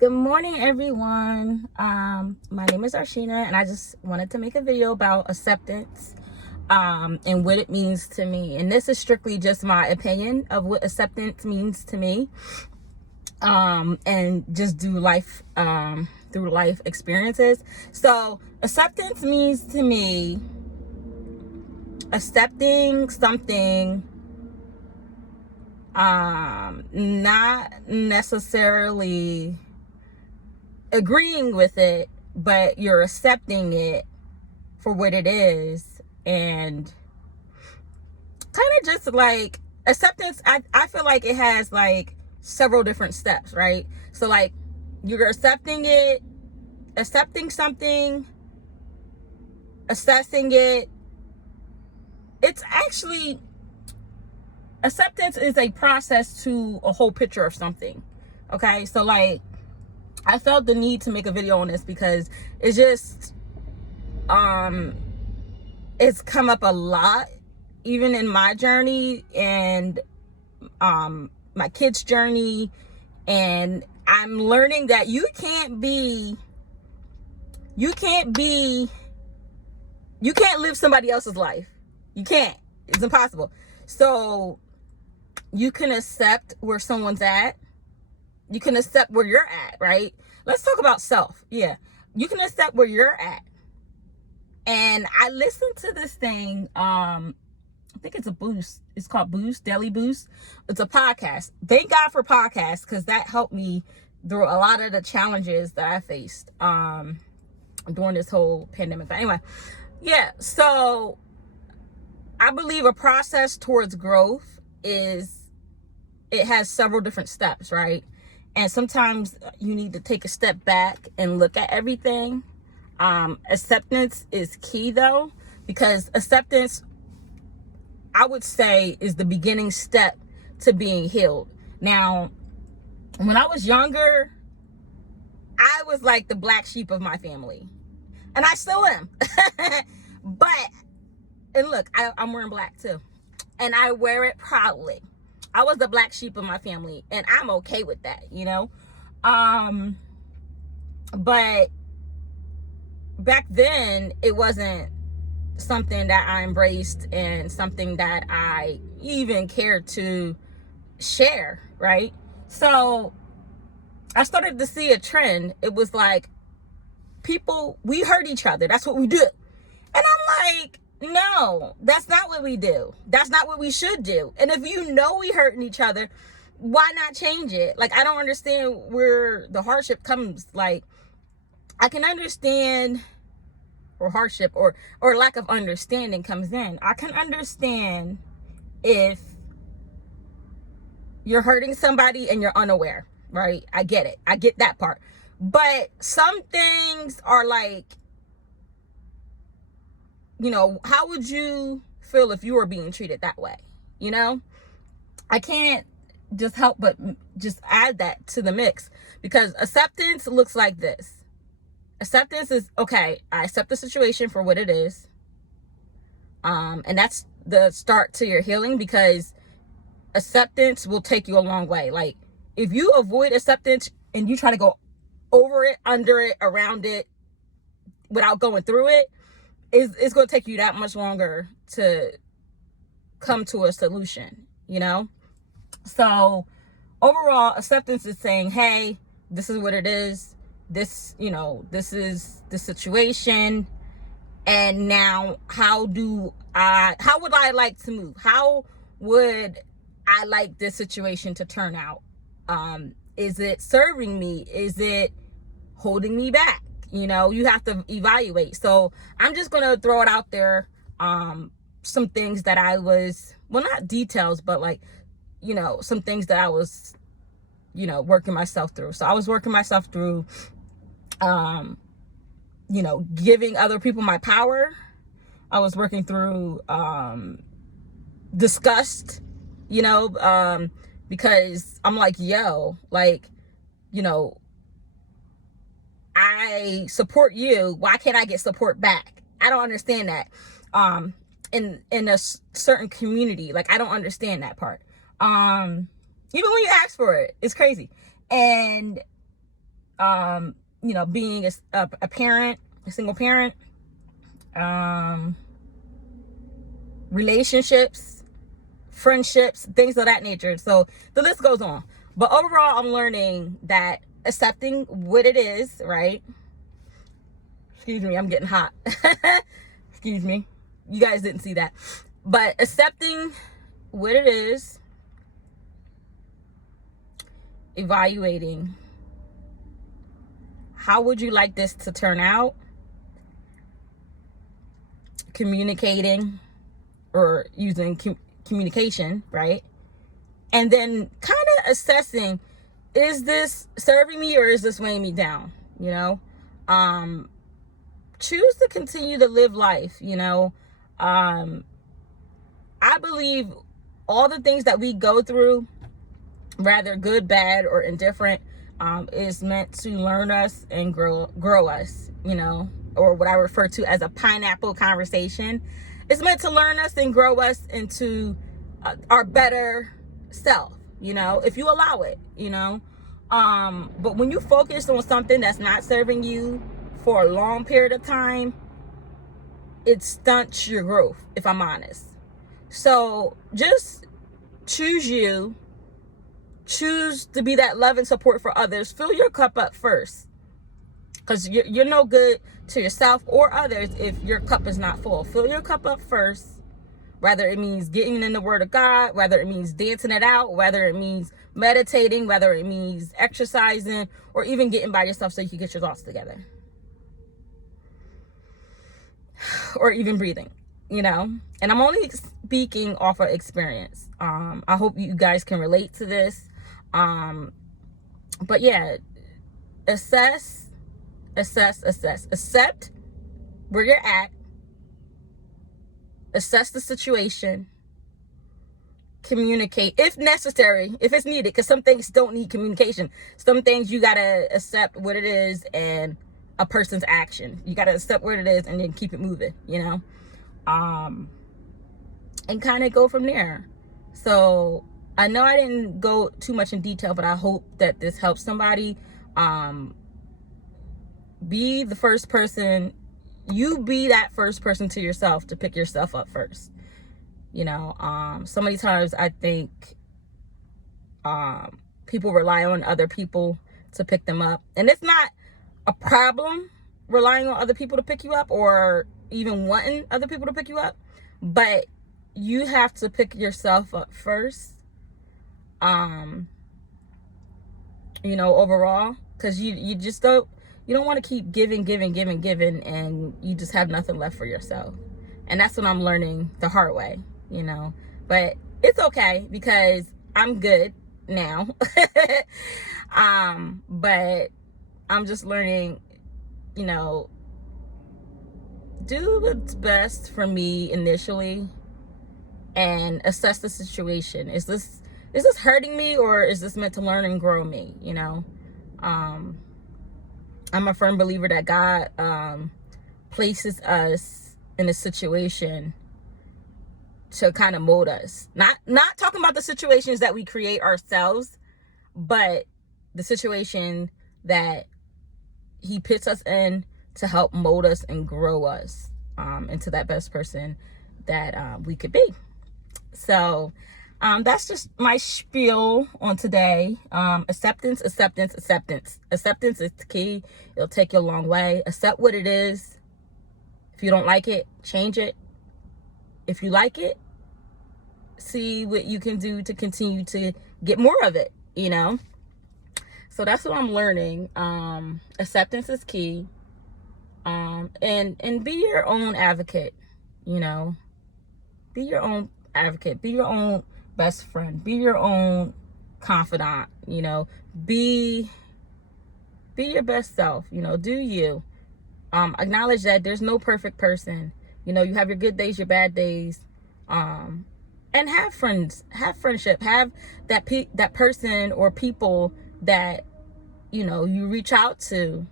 Good morning, everyone. My name is Arshina, and I just wanted to make a video about acceptance and what it means to me. And this is strictly just my opinion of what acceptance means to me, and just do life through life experiences. So acceptance means to me accepting something, not necessarily agreeing with it, but you're accepting it for what it is. And kind of just like acceptance, I feel like it has like several different steps, right? So like you're accepting it, accepting something, assessing it. It's actually, acceptance is a process to a whole picture of something. Okay, so like I felt the need to make a video on this because it's just it's come up a lot, even in my journey and my kids' journey. And I'm learning that you can't live somebody else's life. You can't. It's impossible. So you can accept where someone's at. You can accept where you're at, right? Let's talk about self. Yeah. You can accept where you're at. And I listened to this thing. I think it's a Boost. It's called Boost, Daily Boost. It's a podcast. Thank God for podcasts, because that helped me through a lot of the challenges that I faced during this whole pandemic. But anyway, yeah. So I believe a process towards growth it has several different steps, right? And sometimes you need to take a step back and look at everything. Acceptance is key though, because acceptance, I would say, is the beginning step to being healed. Now, when I was younger, I was like the black sheep of my family, and I still am. And look, I'm wearing black too, and I wear it proudly. I was the black sheep of my family, and I'm okay with that, you know? But back then, it wasn't something that I embraced and something that I even cared to share, right? So I started to see a trend. It was like, we hurt each other. That's what we do. And I'm like, no, that's not what we do. That's not what we should do. And if you know we hurting each other, why not change it? Like, I don't understand where the hardship comes. Like, I can understand or hardship or lack of understanding comes in. I can understand if you're hurting somebody and you're unaware, right? I get it. I get that part. But some things are like, you know, how would you feel if you were being treated that way? You know, I can't just help but just add that to the mix, because acceptance looks like this. Acceptance is, okay, I accept the situation for what it is. And that's the start to your healing, because acceptance will take you a long way. Like, if you avoid acceptance and you try to go over it, under it, around it, without going through it, it's going to take you that much longer to come to a solution, you know? So overall, acceptance is saying, hey, this is what it is. This, you know, this is the situation. And now how would I like to move? How would I like this situation to turn out? Is it serving me? Is it holding me back? You know, you have to evaluate. So I'm just going to throw it out there. Some things that I was, well, not details, but like, you know, some things that I was, you know, working myself through. So I was working myself through, you know, giving other people my power. I was working through, disgust, you know, because I'm like, yo, like, you know, I support you. Why can't I get support back? I don't understand that. In a certain community, like, I don't understand that part. Even when you ask for it, it's crazy. And being a parent, a single parent, relationships, friendships, things of that nature. So the list goes on. But overall, I'm learning that accepting what it is, right? Excuse me, I'm getting hot. Excuse me. You guys didn't see that. But accepting what it is, evaluating how would you like this to turn out, communicating or using communication, right? And then kind of assessing, is this serving me or is this weighing me down? Choose to continue to live life. I believe all the things that we go through, rather good, bad, or indifferent, is meant to learn us and grow us, or what I refer to as a pineapple conversation. It's meant to learn us and grow us into our better self, if you allow it, but when you focus on something that's not serving you for a long period of time, it stunts your growth, if I'm honest. So just choose to be that love and support for others. Fill your cup up first, because you're no good to yourself or others if your cup is not full. Fill your cup up first, whether it means getting in the Word of God, whether it means dancing it out, whether it means meditating, whether it means exercising, or even getting by yourself so you can get your thoughts together, or even breathing, and I'm only speaking off of experience. I hope you guys can relate to this. But yeah, accept where you're at, assess the situation, communicate if necessary, if it's needed, because some things don't need communication. Some things you gotta accept what it is and a person's action. You gotta accept what it is and then keep it moving, and kind of go from there. So I know I didn't go too much in detail, but I hope that this helps somebody. Be the first person. You be that first person to yourself to pick yourself up first. So many times I think people rely on other people to pick them up, and it's not a problem relying on other people to pick you up or even wanting other people to pick you up, but you have to pick yourself up first, overall, because you just don't want to keep giving, and you just have nothing left for yourself. And that's what I'm learning the hard way, but it's okay because I'm good now. But I'm just learning, do what's best for me initially and assess the situation. Is this hurting me, or is this meant to learn and grow me? I'm a firm believer that God places us in a situation to kind of mold us. Not talking about the situations that we create ourselves, but the situation that he puts us in to help mold us and grow us into that best person that we could be. So that's just my spiel on today. Acceptance is the key. It'll take you a long way. Accept what it is. If you don't like it, change it. If you like it, see what you can do to continue to get more of it, So that's what I'm learning. Acceptance is key. And be your own advocate, Be your own advocate. Be your own best friend. Be your own confidant, Be your best self, Do you. Acknowledge that there's no perfect person. You have your good days, your bad days. And have friends, have friendship, have that person or people that, you reach out to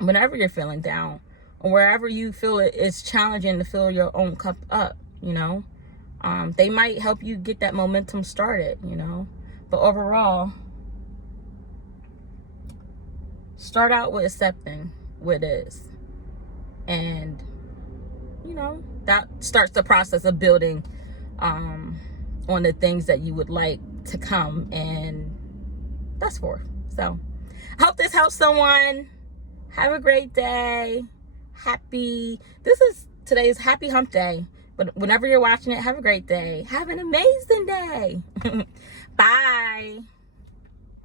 whenever you're feeling down, or wherever you feel it's challenging to fill your own cup up, They might help you get that momentum started, But overall, Start out with accepting what is. And, you know, that starts the process of building on the things that you would like to come. And that's for. So I hope this helps someone. Have a great day. Today's happy hump day. But whenever you're watching it, have a great day. Have an amazing day. Bye.